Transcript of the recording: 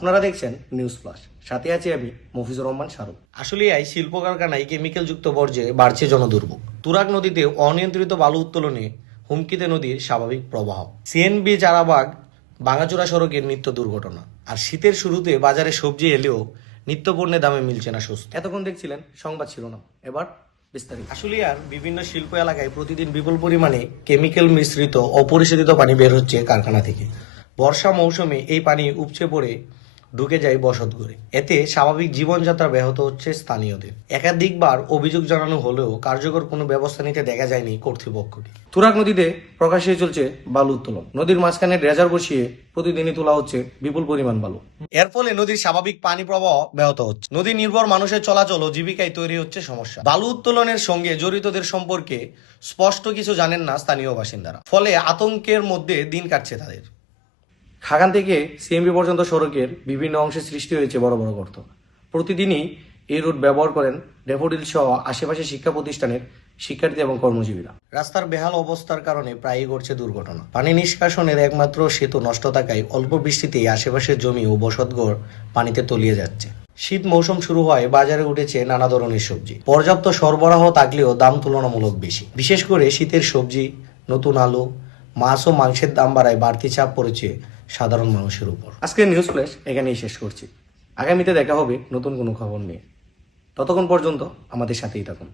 আপনারা দেখছেন news plus, সাথে আছি আমি মফিজুর রহমান শাহরুখ। আসলে এই শিল্প কারখানায় কেমিক্যাল যুক্ত বর্জ্যে বাড়ছে জনদুর্ভোগ। তুরাগ নদীতে অনিয়ন্ত্রিত বালু উত্তোলনে হুমকিতে নদীর স্বাভাবিক প্রবাহ। সিএনবি চারাবাগ ভাঙাচোরা সড়কের নিত্য দুর্ঘটনা। আর শীতের শুরুতে বাজারে সবজি এলেও নিত্যপণ্যের দামে মিলছে না স্বস্তি। এতক্ষণ দেখছিলেন সংবাদ শিরোনাম, এবার বিস্তারিত। আসলে আর বিভিন্ন শিল্প এলাকায় প্রতিদিন বিপুল পরিমাণে কেমিক্যাল মিশ্রিত অপরিশোধিত পানি বের হচ্ছে কারখানা থেকে। বর্ষা মৌসুমে এই পানি উপচে পড়ে ঢুকে যায় বসতঘরে। এতে স্বাভাবিক জীবনযাত্রা ব্যাহত হচ্ছে স্থানীয়দের। একাধিকবার অভিযোগ জানানো হলেও কার্যকর কোনো ব্যবস্থা নিতে দেখা যায়নি কর্তৃপক্ষকে। তুরাগ নদীতে প্রকাশ্যে চলছে বালু উত্তোলন। নদীর মাঝখানে ড্রেজার বসিয়ে প্রতিদিনই তোলা হচ্ছে বিপুল পরিমাণ বালু। এর ফলে নদীর স্বাভাবিক পানি প্রবাহ ব্যাহত হচ্ছে। নদী নির্ভর মানুষের চলাচল ও জীবিকায় তৈরি হচ্ছে সমস্যা। বালু উত্তোলনের সঙ্গে জড়িতদের সম্পর্কে স্পষ্ট কিছু জানেন না স্থানীয় বাসিন্দারা। ফলে আতঙ্কের মধ্যে দিন কাটছে তাদের। খাগান থেকে সিএমবি পর্যন্ত সড়কের বিভিন্ন অংশে সৃষ্টি হয়েছে বড় বড় গর্ত। প্রতিদিনই এই রুট ব্যবহার করেন ড্যাফোডিল সহ আশেপাশে শিক্ষা প্রতিষ্ঠানের শিক্ষার্থী এবং কর্মজীবীরা। রাস্তার বেহাল অবস্থার কারণে প্রায়ই ঘটছে দুর্ঘটনা। পানি নিষ্কাশনের একমাত্র সেতু নষ্ট থাকায় অল্প বৃষ্টিতেই আশেপাশের জমি ও বসতঘর পানিতে তলিয়ে যাচ্ছে। শীত মৌসুম শুরু হয়, বাজারে উঠেছে নানা ধরনের সবজি। পর্যাপ্ত সরবরাহ থাকলেও দাম তুলনামূলক বেশি। বিশেষ করে শীতের সবজি, নতুন আলু, মাছ ও মাংসের দাম বাড়ায় বাড়তি চাপ পড়েছে সাধারণ মানুষের উপর। আজকের নিউজ ফ্ল্যাশ এখানেই শেষ করছি। আগামীতে দেখা হবে নতুন কোনো খবর নিয়ে। ততক্ষণ পর্যন্ত আমাদের সাথেই থাকুন।